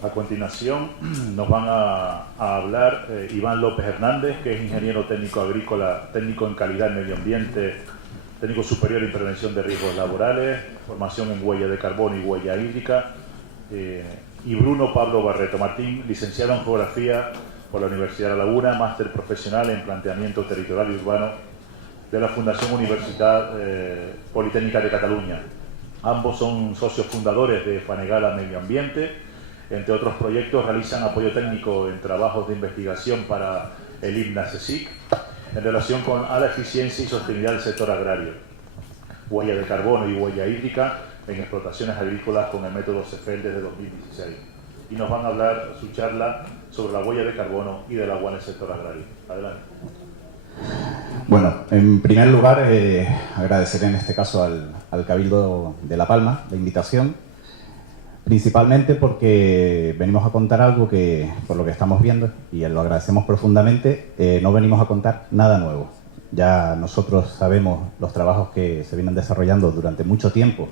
A continuación nos van a hablar Iván López Hernández, que es ingeniero técnico agrícola, técnico en calidad y medio ambiente, técnico superior en prevención de riesgos laborales, formación en huella de carbono y huella hídrica, y Bruno Pablo Barreto Martín, licenciado en geografía por la Universidad de La Laguna, máster profesional en planteamiento territorial y urbano de la Fundación Universitat Politécnica de Cataluña. Ambos son socios fundadores de Fanegala Medio Ambiente. Entre otros proyectos realizan apoyo técnico en trabajos de investigación para el INNA-CSIC en relación a la eficiencia y sostenibilidad del sector agrario, huella de carbono y huella hídrica en explotaciones agrícolas con el método CEFEL desde 2016. Y nos van a hablar su charla sobre la huella de carbono y del agua en el sector agrario. Adelante. Bueno, en primer lugar, agradecer en este caso al Cabildo de La Palma la invitación, principalmente porque venimos a contar algo que, por lo que estamos viendo, y lo agradecemos profundamente, no venimos a contar nada nuevo. Ya nosotros sabemos los trabajos que se vienen desarrollando durante mucho tiempo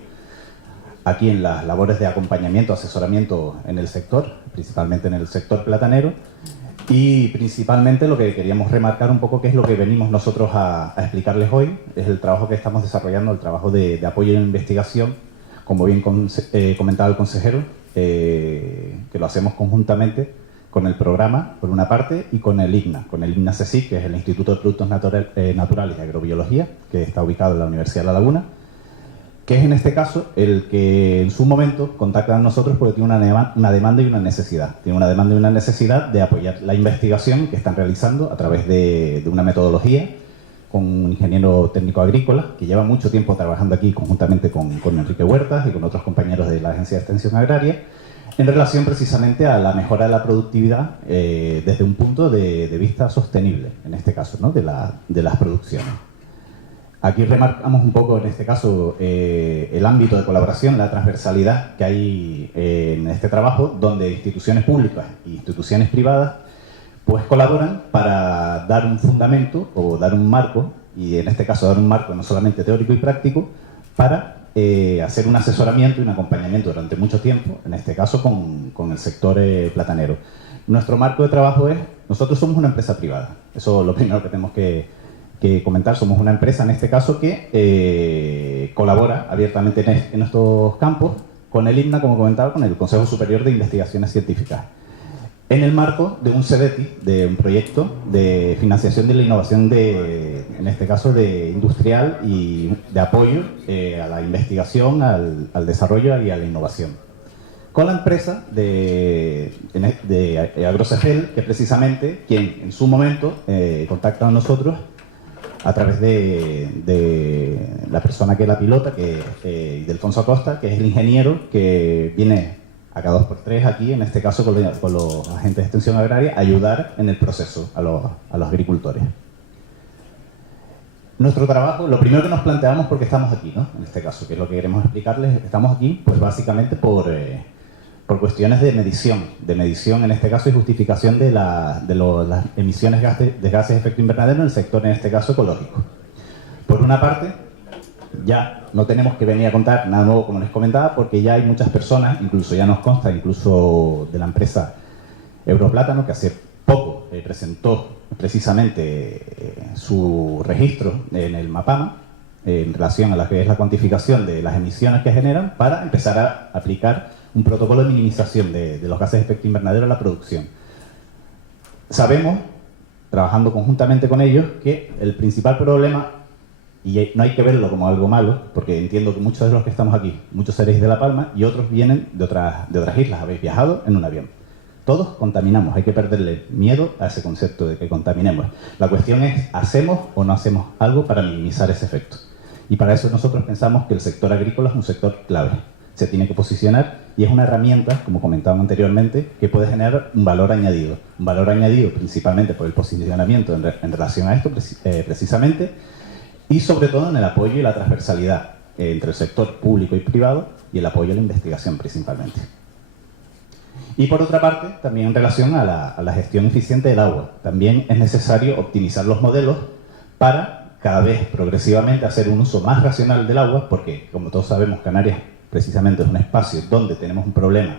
aquí en las labores de acompañamiento, asesoramiento en el sector, principalmente en el sector platanero, y principalmente lo que queríamos remarcar un poco, que es lo que venimos nosotros a explicarles hoy, es el trabajo que estamos desarrollando, el trabajo de apoyo en investigación, como bien comentaba el consejero, que lo hacemos conjuntamente con el programa, por una parte, y con el INNA-CSIC, que es el Instituto de Productos Naturales y Agrobiología, que está ubicado en la Universidad de La Laguna, que es en este caso el que en su momento contacta a nosotros porque tiene una demanda y una necesidad. Tiene una demanda y una necesidad de apoyar la investigación que están realizando a través de una metodología con un ingeniero técnico agrícola que lleva mucho tiempo trabajando aquí conjuntamente con Enrique Huertas y con otros compañeros de la Agencia de Extensión Agraria en relación precisamente a la mejora de la productividad desde un punto de vista sostenible, en este caso, ¿no? de las producciones. Aquí remarcamos un poco, en este caso, el ámbito de colaboración, la transversalidad que hay en este trabajo, donde instituciones públicas e instituciones privadas pues colaboran para dar un fundamento o dar un marco, y en este caso dar un marco no solamente teórico y práctico, para hacer un asesoramiento y un acompañamiento durante mucho tiempo, en este caso con el sector platanero. Nuestro marco de trabajo es, nosotros somos una empresa privada, eso es lo primero que tenemos que comentar. Somos una empresa, en este caso, que colabora abiertamente en estos campos con el INNA, como comentaba, con el Consejo Superior de Investigaciones Científicas, en el marco de un CEDETI, de un proyecto de financiación de la innovación, en este caso, de industrial y de apoyo a la investigación, al desarrollo y a la innovación, con la empresa de Agrosegel, que es precisamente quien en su momento contacta a nosotros a través de la persona que la pilota, de Alfonso Acosta, que es el ingeniero que viene a cada 2x3 aquí, en este caso con los agentes de extensión agraria, a ayudar en el proceso a los agricultores. Nuestro trabajo, lo primero que nos planteamos, porque estamos aquí, ¿no? En este caso, que es lo que queremos explicarles, estamos aquí pues básicamente por cuestiones de medición en este caso, y justificación de las emisiones de gases de efecto invernadero en el sector, en este caso, ecológico. Por una parte, ya no tenemos que venir a contar nada nuevo, como les comentaba, porque ya hay muchas personas, incluso ya nos consta, incluso de la empresa Europlátano, que hace poco presentó precisamente su registro en el MAPAMA, en relación a la que es la cuantificación de las emisiones que generan, para empezar a aplicar un protocolo de minimización de los gases de efecto invernadero en la producción. Sabemos, trabajando conjuntamente con ellos, que el principal problema, y no hay que verlo como algo malo, porque entiendo que muchos de los que estamos aquí, muchos seréis de La Palma y otros vienen de otras islas, habéis viajado en un avión. Todos contaminamos, hay que perderle miedo a ese concepto de que contaminemos. La cuestión es, ¿hacemos o no hacemos algo para minimizar ese efecto? Y para eso nosotros pensamos que el sector agrícola es un sector clave. Se tiene que posicionar y es una herramienta, como comentaba anteriormente, que puede generar un valor añadido. Un valor añadido principalmente por el posicionamiento en relación a esto precisamente, y sobre todo en el apoyo y la transversalidad entre el sector público y privado y el apoyo a la investigación principalmente. Y por otra parte, también en relación a la gestión eficiente del agua. También es necesario optimizar los modelos para cada vez progresivamente hacer un uso más racional del agua, porque como todos sabemos, Canarias precisamente es un espacio donde tenemos un problema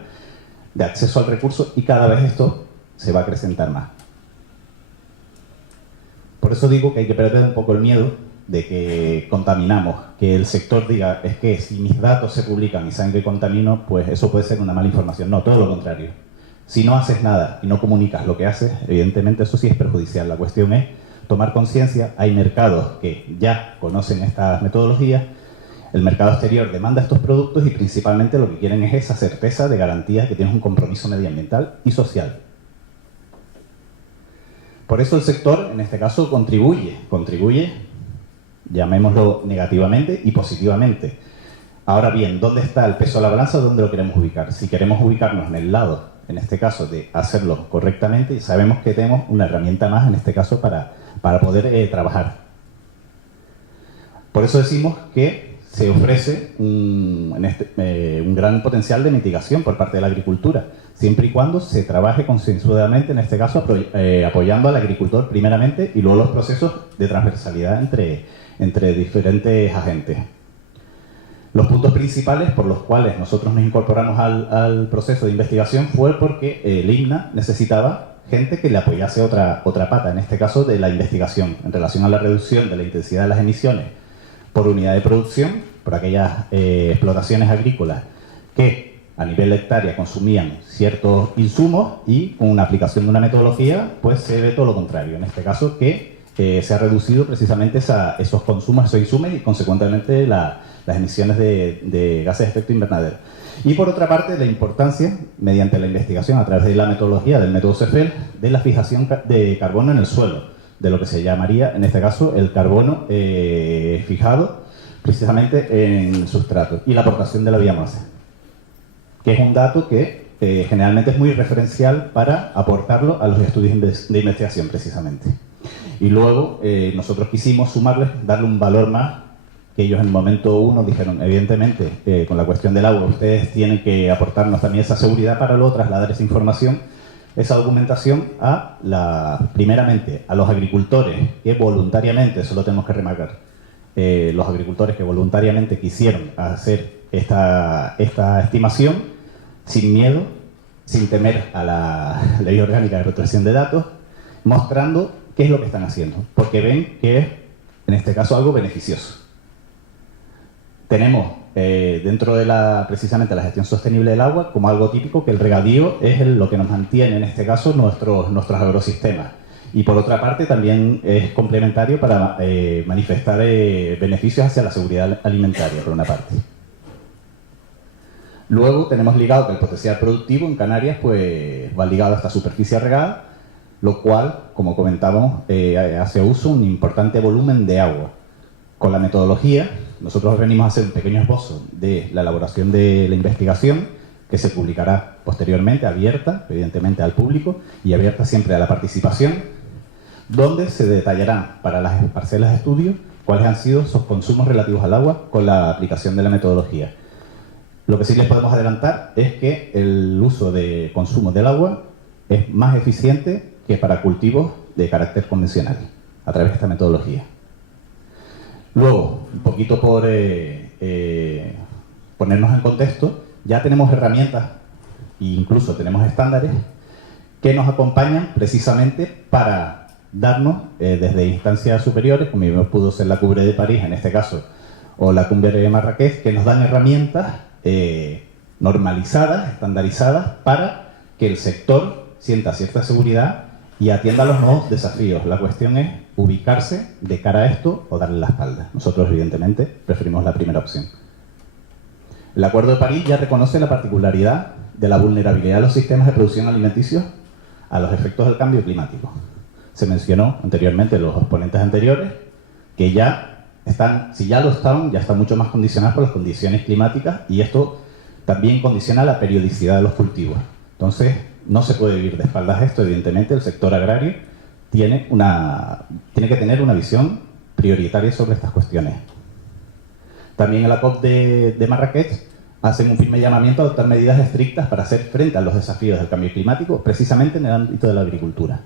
de acceso al recurso, y cada vez esto se va a acrecentar más. Por eso digo que hay que perder un poco el miedo de que contaminamos, que el sector diga, es que si mis datos se publican y saben que contamino, pues eso puede ser una mala información. No, todo lo contrario. Si no haces nada y no comunicas lo que haces, evidentemente eso sí es perjudicial. La cuestión es tomar conciencia. Hay mercados que ya conocen estas metodologías, el mercado exterior demanda estos productos y principalmente lo que quieren es esa certeza de garantía que tienes un compromiso medioambiental y social. Por eso el sector, en este caso, contribuye, llamémoslo negativamente y positivamente. Ahora bien, ¿dónde está el peso de la balanza? ¿Dónde lo queremos ubicar? Si queremos ubicarnos en el lado, en este caso, de hacerlo correctamente, sabemos que tenemos una herramienta más, en este caso, para poder trabajar. Por eso decimos que se ofrece un gran potencial de mitigación por parte de la agricultura, siempre y cuando se trabaje consensuadamente, en este caso, apoyando al agricultor primeramente y luego los procesos de transversalidad entre diferentes agentes. Los puntos principales por los cuales nosotros nos incorporamos al proceso de investigación fue porque el INMA necesitaba gente que le apoyase otra pata, en este caso de la investigación, en relación a la reducción de la intensidad de las emisiones por unidad de producción, por aquellas explotaciones agrícolas que a nivel de hectárea consumían ciertos insumos, y con una aplicación de una metodología pues se ve todo lo contrario, en este caso que se ha reducido precisamente esos consumos, esos insumos y consecuentemente las emisiones de gases de efecto invernadero. Y por otra parte, la importancia, mediante la investigación a través de la metodología del método CEFEL, de la fijación de carbono en el suelo, de lo que se llamaría, en este caso, el carbono fijado precisamente en el sustrato, y la aportación de la biomasa, que es un dato que generalmente es muy referencial para aportarlo a los estudios de investigación precisamente. Y luego nosotros quisimos sumarles, darle un valor más, que ellos en el momento uno dijeron, evidentemente, con la cuestión del agua, ustedes tienen que aportarnos también esa seguridad para luego trasladar esa información, esa documentación primeramente a los agricultores que voluntariamente, eso lo tenemos que remarcar, los agricultores que voluntariamente quisieron hacer esta estimación sin miedo, sin temer a la ley orgánica de protección de datos, mostrando qué es lo que están haciendo, porque ven que es, en este caso, algo beneficioso. Tenemos dentro de precisamente la gestión sostenible del agua como algo típico que el regadío es lo que nos mantiene, en este caso, nuestros agrosistemas. Y por otra parte también es complementario para manifestar beneficios hacia la seguridad alimentaria, por una parte. Luego tenemos ligado que el potencial productivo en Canarias pues va ligado a esta superficie regada, lo cual, como comentábamos, hace uso de un importante volumen de agua. Con la metodología, nosotros venimos a hacer un pequeño esbozo de la elaboración de la investigación, que se publicará posteriormente, abierta, evidentemente, al público, y abierta siempre a la participación, donde se detallarán para las parcelas de estudio cuáles han sido esos consumos relativos al agua con la aplicación de la metodología. Lo que sí les podemos adelantar es que el uso de consumo del agua es más eficiente que para cultivos de carácter convencional, a través de esta metodología. Luego, un poquito por ponernos en contexto, ya tenemos herramientas e incluso tenemos estándares que nos acompañan precisamente para darnos desde instancias superiores, como pudo ser la Cumbre de París en este caso, o la Cumbre de Marrakech, que nos dan herramientas normalizadas, estandarizadas, para que el sector sienta cierta seguridad y atienda a los nuevos desafíos. La cuestión es ubicarse de cara a esto o darle la espalda. Nosotros, evidentemente, preferimos la primera opción. El Acuerdo de París ya reconoce la particularidad de la vulnerabilidad de los sistemas de producción alimenticios a los efectos del cambio climático. Se mencionó anteriormente en los exponentes anteriores que ya están, si ya lo están, ya están mucho más condicionados por las condiciones climáticas, y esto también condiciona la periodicidad de los cultivos. Entonces, no se puede vivir de espaldas a esto. Evidentemente, el sector agrario tiene que tener una visión prioritaria sobre estas cuestiones. También en la COP de Marrakech hacen un firme llamamiento a adoptar medidas estrictas para hacer frente a los desafíos del cambio climático, precisamente en el ámbito de la agricultura.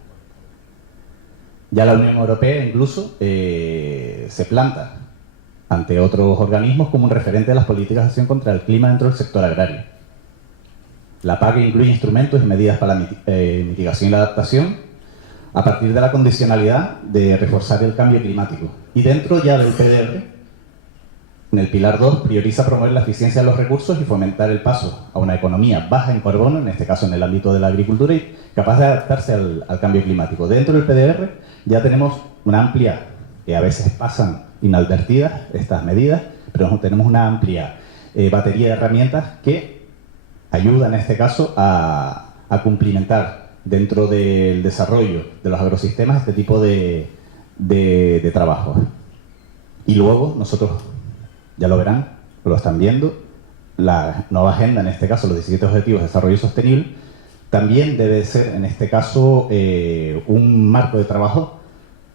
Ya la Unión Europea incluso se planta ante otros organismos como un referente de las políticas de acción contra el clima dentro del sector agrario. La PAC incluye instrumentos y medidas para la mitigación y la adaptación a partir de la condicionalidad de reforzar el cambio climático. Y dentro ya del PDR, en el pilar 2, prioriza promover la eficiencia de los recursos y fomentar el paso a una economía baja en carbono, en este caso en el ámbito de la agricultura, y capaz de adaptarse al cambio climático. Dentro del PDR ya tenemos una amplia, que a veces pasan inadvertidas estas medidas, pero tenemos una amplia batería de herramientas que ayudan en este caso a cumplimentar dentro del desarrollo de los agrosistemas este tipo de trabajo. Y luego nosotros, ya lo verán, lo están viendo, la nueva agenda, en este caso los 17 Objetivos de Desarrollo Sostenible, también debe ser, en este caso, un marco de trabajo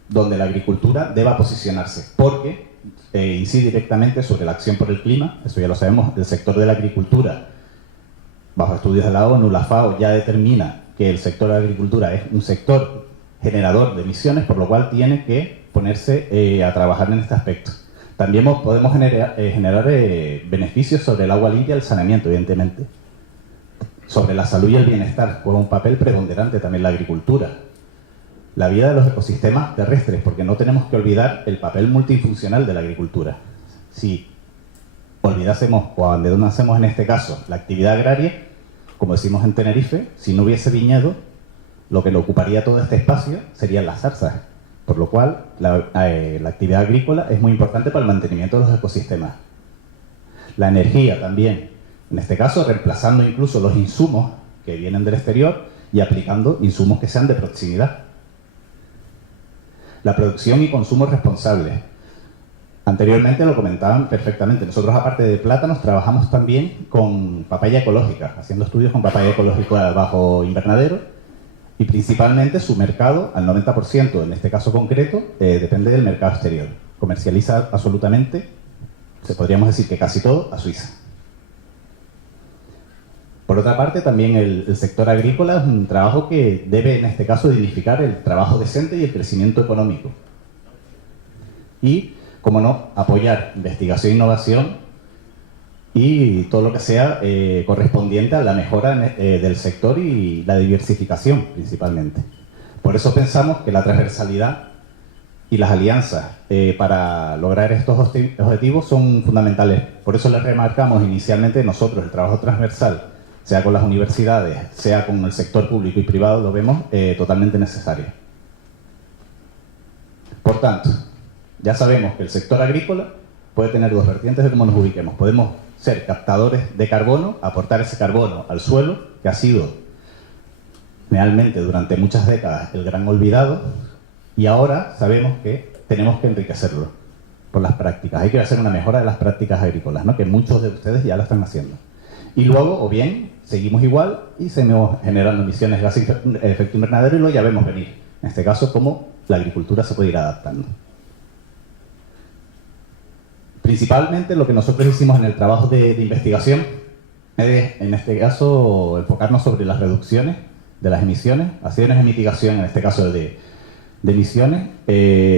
donde la agricultura deba posicionarse, porque incide directamente sobre la acción por el clima. Eso ya lo sabemos. El sector de la agricultura, bajo estudios de la ONU, la FAO ya determina que el sector de la agricultura es un sector generador de emisiones, por lo cual tiene que ponerse a trabajar en este aspecto. También podemos generar beneficios sobre el agua limpia y el saneamiento, evidentemente. Sobre la salud y el bienestar, juega un papel preponderante también la agricultura. La vida de los ecosistemas terrestres, porque no tenemos que olvidar el papel multifuncional de la agricultura. Si olvidásemos o abandonásemos en este caso la actividad agraria, como decimos en Tenerife, si no hubiese viñedo, lo que le ocuparía todo este espacio serían las zarzas. Por lo cual, la actividad agrícola es muy importante para el mantenimiento de los ecosistemas. La energía también, en este caso reemplazando incluso los insumos que vienen del exterior y aplicando insumos que sean de proximidad. La producción y consumo responsable. Anteriormente lo comentaban perfectamente. Nosotros, aparte de plátanos, trabajamos también con papaya ecológica, haciendo estudios con papaya ecológica bajo invernadero, y principalmente su mercado, al 90%, en este caso concreto, depende del mercado exterior. Comercializa absolutamente, podríamos decir que casi todo, a Suiza. Por otra parte, también el sector agrícola es un trabajo que debe, en este caso, dignificar el trabajo decente y el crecimiento económico. Y, como no, apoyar investigación e innovación y todo lo que sea correspondiente a la mejora del sector y la diversificación, principalmente. Por eso pensamos que la transversalidad y las alianzas para lograr estos objetivos son fundamentales. Por eso les remarcamos inicialmente nosotros el trabajo transversal, sea con las universidades, sea con el sector público y privado, lo vemos totalmente necesario. Por tanto, ya sabemos que el sector agrícola puede tener dos vertientes de cómo nos ubiquemos. Podemos ser captadores de carbono, aportar ese carbono al suelo, que ha sido realmente durante muchas décadas el gran olvidado, y ahora sabemos que tenemos que enriquecerlo por las prácticas. Hay que hacer una mejora de las prácticas agrícolas, ¿no? Que muchos de ustedes ya lo están haciendo. Y luego, o bien, seguimos igual y seguimos generando emisiones de gases de efecto invernadero y luego ya vemos venir, en este caso, cómo la agricultura se puede ir adaptando. Principalmente lo que nosotros hicimos en el trabajo de investigación es, en este caso, enfocarnos sobre las reducciones de las emisiones, acciones de mitigación, en este caso de emisiones,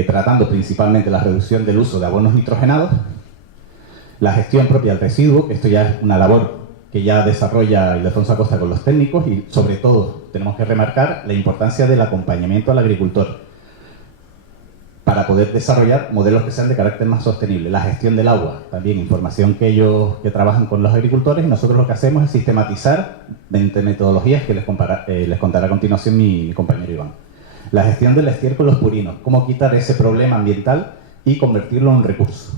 tratando principalmente la reducción del uso de abonos nitrogenados, la gestión propia del residuo, que esto ya es una labor que ya desarrolla Ildefonso Acosta con los técnicos, y sobre todo tenemos que remarcar la importancia del acompañamiento al agricultor para poder desarrollar modelos que sean de carácter más sostenible. La gestión del agua, también información que ellos trabajan con los agricultores, y nosotros lo que hacemos es sistematizar mediante metodologías que les contará a continuación mi compañero Iván. La gestión del estiércol con los purinos, cómo quitar ese problema ambiental y convertirlo en un recurso,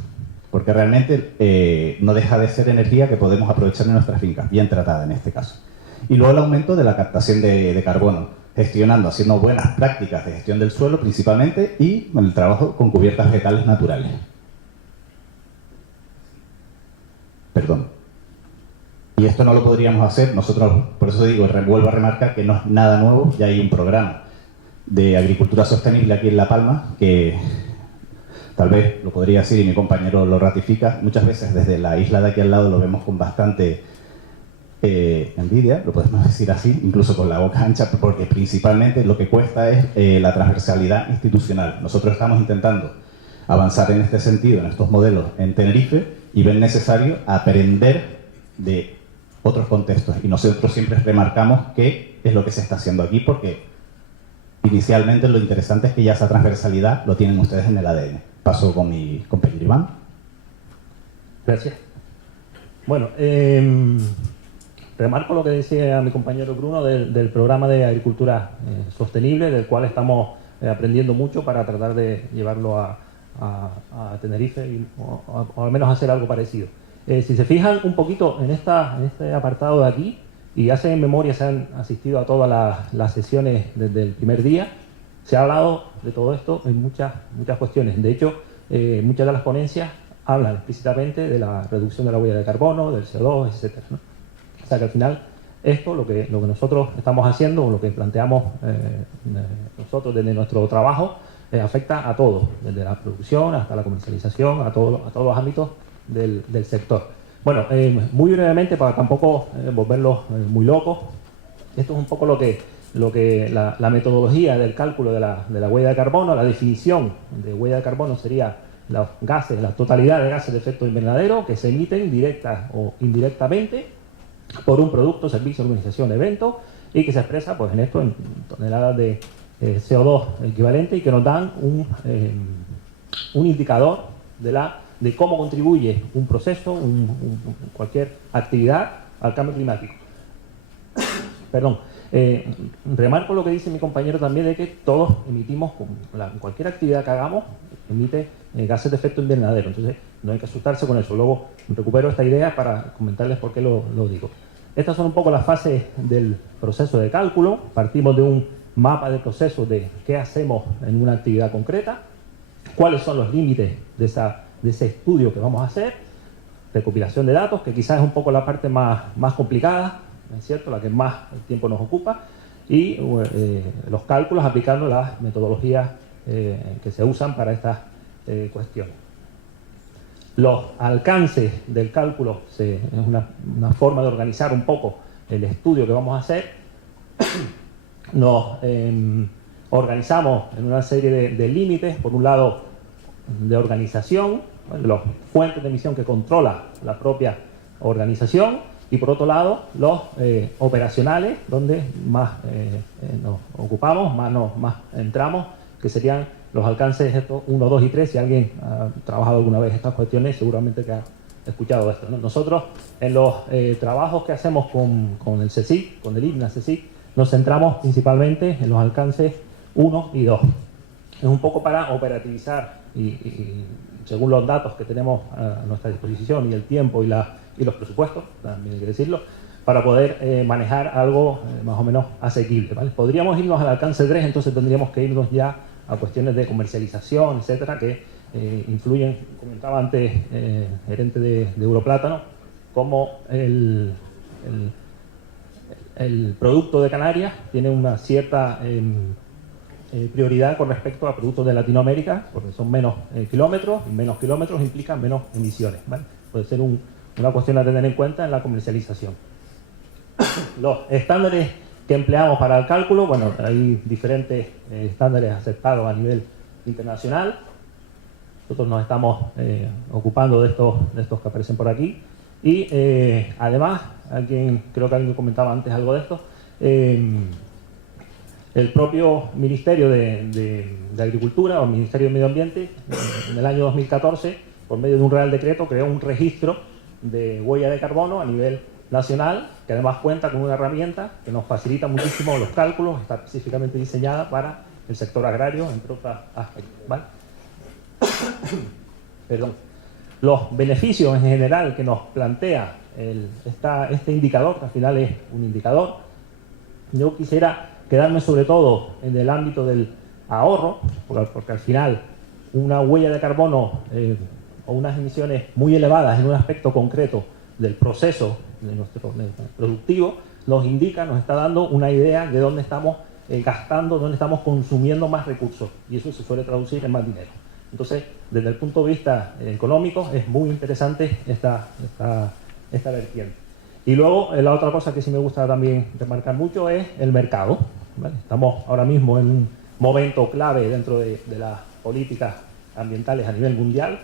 porque realmente no deja de ser energía que podemos aprovechar en nuestras fincas, bien tratada en este caso. Y luego el aumento de la captación de carbono, gestionando, haciendo buenas prácticas de gestión del suelo principalmente, y con el trabajo con cubiertas vegetales naturales. Perdón. Y esto no lo podríamos hacer nosotros, por eso digo, vuelvo a remarcar que no es nada nuevo. Ya hay un programa de agricultura sostenible aquí en La Palma, que tal vez lo podría decir y mi compañero lo ratifica. Muchas veces desde la isla de aquí al lado lo vemos con bastante envidia, lo podemos decir así, incluso con la boca ancha, porque principalmente lo que cuesta es la transversalidad institucional. Nosotros estamos intentando avanzar en este sentido, en estos modelos en Tenerife, y ven necesario aprender de otros contextos. Y nosotros siempre remarcamos qué es lo que se está haciendo aquí, porque inicialmente lo interesante es que ya esa transversalidad lo tienen ustedes en el ADN. Paso con mi compañero Iván. Gracias. Bueno, remarco lo que decía mi compañero Bruno del programa de agricultura sostenible, del cual estamos aprendiendo mucho para tratar de llevarlo a Tenerife o al menos hacer algo parecido. Si se fijan un poquito en este apartado de aquí y hacen memoria, se han asistido a todas las sesiones desde el primer día, se ha hablado de todo esto en muchas cuestiones. De hecho, muchas de las ponencias hablan explícitamente de la reducción de la huella de carbono, del CO2, etcétera, ¿no? O sea que al final esto, lo que nosotros estamos haciendo, o lo que planteamos nosotros desde nuestro trabajo, afecta a todo, desde la producción hasta la comercialización, a todos los ámbitos del sector. Bueno, muy brevemente, para tampoco volverlos muy locos, esto es un poco la metodología del cálculo de la huella de carbono. La definición de huella de carbono sería los gases, la totalidad de gases de efecto invernadero que se emiten directa o indirectamente por un producto, servicio, organización, evento, y que se expresa pues en esto en toneladas de CO2 equivalente, y que nos dan un indicador de cómo contribuye un proceso, cualquier actividad al cambio climático. Perdón. Remarco lo que dice mi compañero también, de que todos emitimos, cualquier actividad que hagamos, emite gases de efecto invernadero. Entonces, no hay que asustarse con eso. Luego recupero esta idea para comentarles por qué lo digo. Estas son un poco las fases del proceso de cálculo. Partimos de un mapa de proceso de qué hacemos en una actividad concreta, cuáles son los límites de ese estudio que vamos a hacer, recopilación de datos, que quizás es un poco la parte más complicada, ¿es cierto?, la que más tiempo nos ocupa, y los cálculos aplicando las metodologías que se usan para estas cuestiones. Los alcances del cálculo es una forma de organizar un poco el estudio que vamos a hacer. Nos organizamos en una serie de límites, por un lado de organización, los fuentes de emisión que controla la propia organización, y por otro lado los operacionales, donde más nos ocupamos, más entramos, que serían los alcances estos 1, 2 y 3. Si alguien ha trabajado alguna vez estas cuestiones, seguramente que ha escuchado esto, ¿no? Nosotros en los trabajos que hacemos con el CSIC, con el INNA CSIC, nos centramos principalmente en los alcances 1 y 2. Es un poco para operativizar y según los datos que tenemos a nuestra disposición y el tiempo y los presupuestos, también hay que decirlo, para poder manejar algo más o menos asequible, ¿vale? Podríamos irnos al alcance 3, entonces tendríamos que irnos ya a cuestiones de comercialización, etcétera, que influyen, comentaba antes gerente de Europlátano, como el producto de Canarias tiene una cierta prioridad con respecto a productos de Latinoamérica, porque son menos kilómetros, y menos kilómetros implican menos emisiones, ¿vale? Puede ser una cuestión a tener en cuenta en la comercialización. Los estándares que empleamos para el cálculo, bueno, hay diferentes estándares aceptados a nivel internacional. Nosotros nos estamos ocupando de estos que aparecen por aquí. Y además, creo que alguien comentaba antes algo de esto, el propio Ministerio de Agricultura o Ministerio de Medio Ambiente, en el año 2014, por medio de un Real Decreto, creó un registro de huella de carbono a nivel nacional, que además cuenta con una herramienta que nos facilita muchísimo los cálculos, está específicamente diseñada para el sector agrario, entre otros aspectos, ¿vale? Perdón. Los beneficios en general que nos plantea este indicador, que al final es un indicador, yo quisiera quedarme sobre todo en el ámbito del ahorro, porque al final una huella de carbono o unas emisiones muy elevadas en un aspecto concreto del proceso de nuestro productivo nos está dando una idea de dónde estamos gastando, dónde estamos consumiendo más recursos, y eso se suele traducir en más dinero. Entonces, desde el punto de vista económico, es muy interesante esta vertiente. Y luego, la otra cosa que sí me gusta también remarcar mucho es el mercado, ¿vale? Estamos ahora mismo en un momento clave dentro de las políticas ambientales a nivel mundial,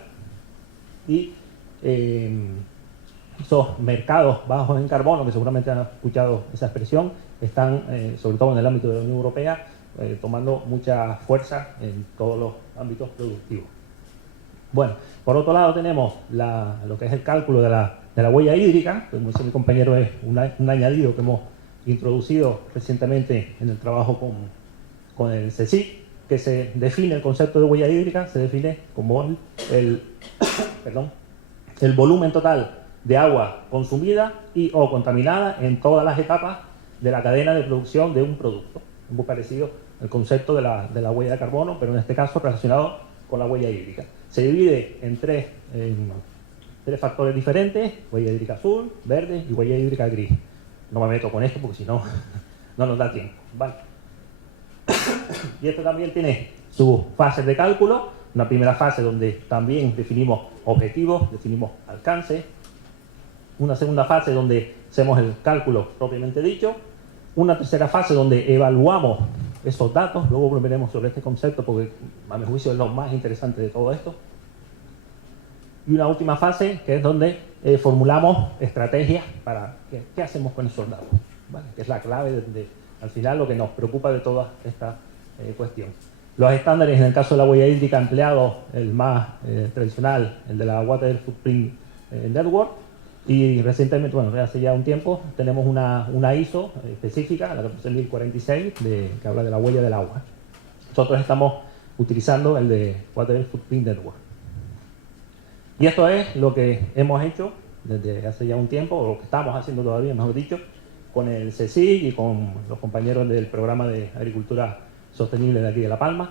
y esos mercados bajos en carbono, que seguramente han escuchado esa expresión, están, sobre todo en el ámbito de la Unión Europea, tomando mucha fuerza en todos los ámbitos productivos. Bueno, por otro lado tenemos lo que es el cálculo de la huella hídrica, como dice mi compañero, es un añadido que hemos introducido recientemente en el trabajo con el CSIC, que se define el concepto de huella hídrica, se define como el volumen total de agua consumida y o contaminada en todas las etapas de la cadena de producción de un producto. Muy parecido al concepto de la huella de carbono, pero en este caso relacionado con la huella hídrica. Se divide en tres factores diferentes: huella hídrica azul, verde y huella hídrica gris. No me meto con esto porque si no, no nos da tiempo, ¿vale? Y esto también tiene sus fases de cálculo. Una primera fase donde también definimos objetivos, definimos alcance. Una segunda fase donde hacemos el cálculo propiamente dicho. Una tercera fase donde evaluamos esos datos. Luego volveremos sobre este concepto porque a mi juicio es lo más interesante de todo esto. Y una última fase que es donde formulamos estrategias para qué hacemos con esos datos, ¿vale? Que es la clave al final lo que nos preocupa de toda esta cuestión. Los estándares en el caso de la huella hídrica empleados, el más tradicional, el de la Water Footprint Network, y recientemente, bueno, hace ya un tiempo, tenemos una ISO específica, la 14046, que habla de la huella del agua. Nosotros estamos utilizando el de Water Footprint Network. Y esto es lo que hemos hecho desde hace ya un tiempo, o lo que estamos haciendo todavía, mejor dicho, con el CSIC y con los compañeros del programa de agricultura sostenible de aquí de La Palma.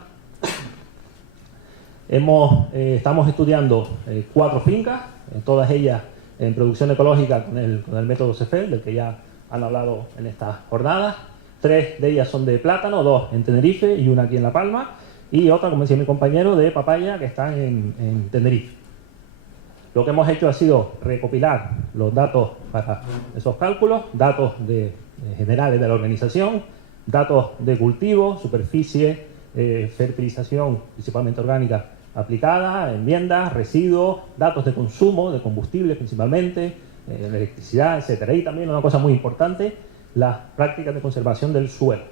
Estamos estudiando 4 fincas, todas ellas en producción ecológica con el método CEFEL, del que ya han hablado en estas jornadas. 3 de ellas son de plátano, 2 en Tenerife y una aquí en La Palma, y otra, como decía mi compañero, de papaya, que están en Tenerife. Lo que hemos hecho ha sido recopilar los datos para esos cálculos, datos generales de la organización, datos de cultivo, superficie, fertilización principalmente orgánica aplicada, enmiendas, residuos, datos de consumo, de combustibles principalmente, electricidad, etc. Y también una cosa muy importante, las prácticas de conservación del suelo.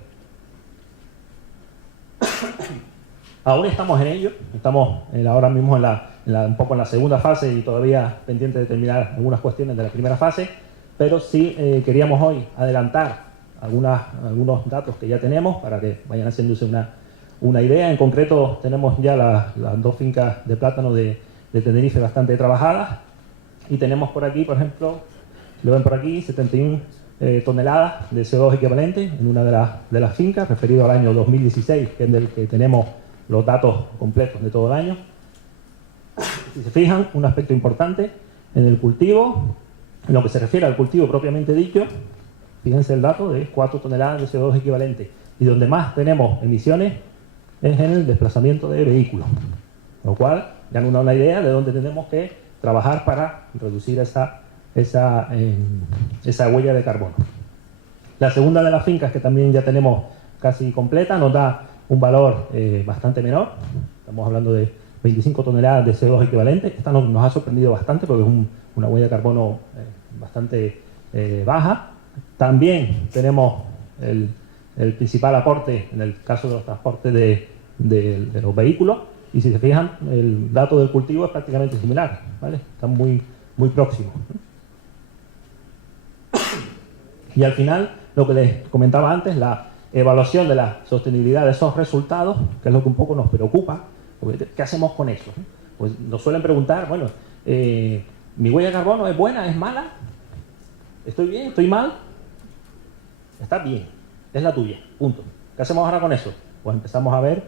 Aún estamos en ello, estamos ahora mismo un poco en la segunda fase y todavía pendiente de terminar algunas cuestiones de la primera fase, pero sí queríamos hoy adelantar algunos datos que ya tenemos para que vayan haciéndose una idea. En concreto tenemos ya las 2 fincas de plátano de Tenerife bastante trabajadas, y tenemos por aquí, por ejemplo, lo ven por aquí, 71 toneladas de CO2 equivalente en una de las fincas, referido al año 2016, que es del que tenemos los datos completos de todo el año. Si se fijan, un aspecto importante en el cultivo, en lo que se refiere al cultivo propiamente dicho, fíjense el dato de 4 toneladas de CO2 equivalente, y donde más tenemos emisiones es en el desplazamiento de vehículos, lo cual ya nos da una idea de dónde tenemos que trabajar para reducir esa huella de carbono. La segunda de las fincas, que también ya tenemos casi completa, nos da un valor bastante menor. Estamos hablando de 25 toneladas de CO2 equivalente. Esta nos ha sorprendido bastante porque es una huella de carbono bastante baja. También tenemos el principal aporte en el caso de los transportes de los vehículos, y si se fijan, el dato del cultivo es prácticamente similar, ¿vale? Están muy próximos. Y al final, lo que les comentaba antes, la evaluación de la sostenibilidad de esos resultados, que es lo que un poco nos preocupa, porque ¿qué hacemos con eso? Pues nos suelen preguntar, bueno, ¿mi huella de carbono es buena, es mala? ¿Estoy bien? ¿Estoy mal? Está bien, es la tuya, punto. ¿Qué hacemos ahora con eso? Pues empezamos a ver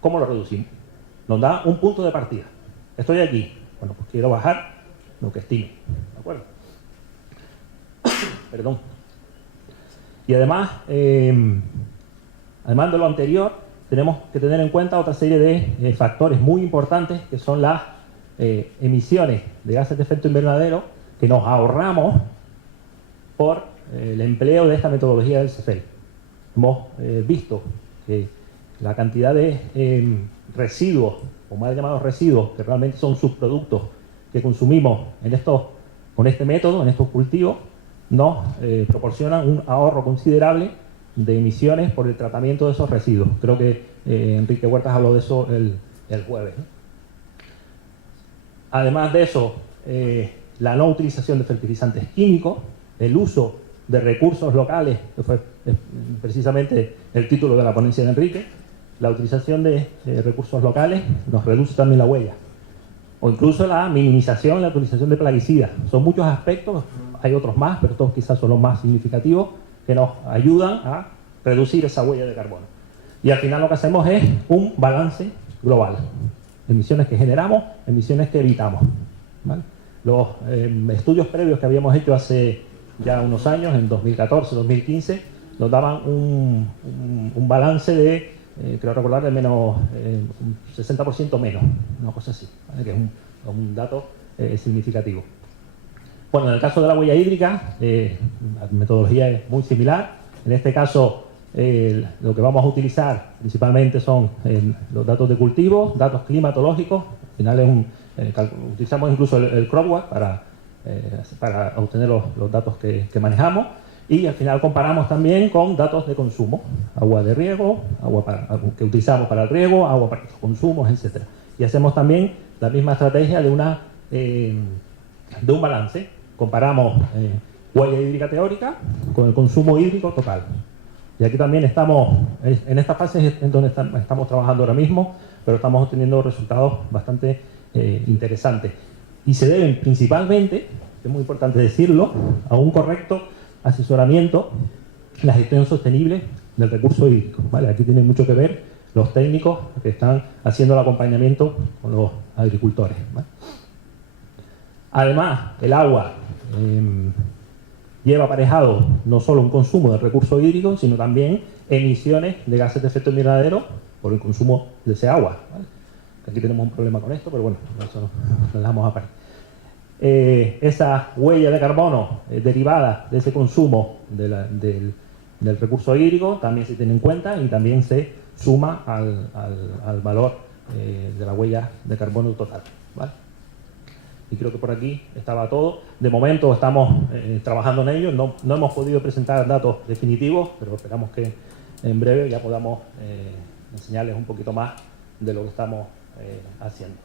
cómo lo reducimos. Nos da un punto de partida. Estoy aquí, bueno, pues quiero bajar lo que estime, ¿de acuerdo? Perdón. Y además, además de lo anterior, tenemos que tener en cuenta otra serie de factores muy importantes, que son las emisiones de gases de efecto invernadero que nos ahorramos por el empleo de esta metodología del CEFEL. Hemos visto que la cantidad de residuos, o mal llamados residuos, que realmente son subproductos que consumimos en estos con este método, en estos cultivos, nos proporcionan un ahorro considerable de emisiones por el tratamiento de esos residuos. Creo que Enrique Huertas habló de eso el jueves, ¿no? Además de eso, la no utilización de fertilizantes químicos, el uso de recursos locales, que fue precisamente el título de la ponencia de Enrique, la utilización de recursos locales nos reduce también la huella. O incluso la minimización, la utilización de plaguicidas. Son muchos aspectos, hay otros más, pero estos quizás son los más significativos, que nos ayudan a reducir esa huella de carbono. Y al final lo que hacemos es un balance global. Emisiones que generamos, emisiones que evitamos, ¿vale? Los estudios previos que habíamos hecho hace ya unos años, en 2014, 2015, nos daban un balance de, creo recordar, de menos un 60% menos, una cosa así, ¿vale? Que es un dato significativo. Bueno, en el caso de la huella hídrica, la metodología es muy similar. En este caso, lo que vamos a utilizar principalmente son los datos de cultivo, datos climatológicos. Al final utilizamos incluso el CropWatt para obtener los datos que manejamos, y al final comparamos también con datos de consumo, agua de riego, que utilizamos para el riego, agua para los consumos, etc. Y hacemos también la misma estrategia de un balance. Comparamos huella hídrica teórica con el consumo hídrico total. Y aquí también estamos, en esta fase es donde estamos trabajando ahora mismo, pero estamos obteniendo resultados bastante interesantes. Y se deben principalmente, es muy importante decirlo, a un correcto asesoramiento en la gestión sostenible del recurso hídrico, ¿vale? Aquí tienen mucho que ver los técnicos que están haciendo el acompañamiento con los agricultores, ¿vale? Además, el agua lleva aparejado no solo un consumo de recursos hídricos, sino también emisiones de gases de efecto invernadero por el consumo de ese agua, ¿vale? Aquí tenemos un problema con esto, pero bueno, eso lo dejamos aparte. Esa huella de carbono derivada de ese consumo del recurso hídrico también se tiene en cuenta y también se suma al valor de la huella de carbono total, ¿vale? Y creo que por aquí estaba todo. De momento estamos trabajando en ello. No hemos podido presentar datos definitivos, pero esperamos que en breve ya podamos enseñarles un poquito más de lo que estamos haciendo.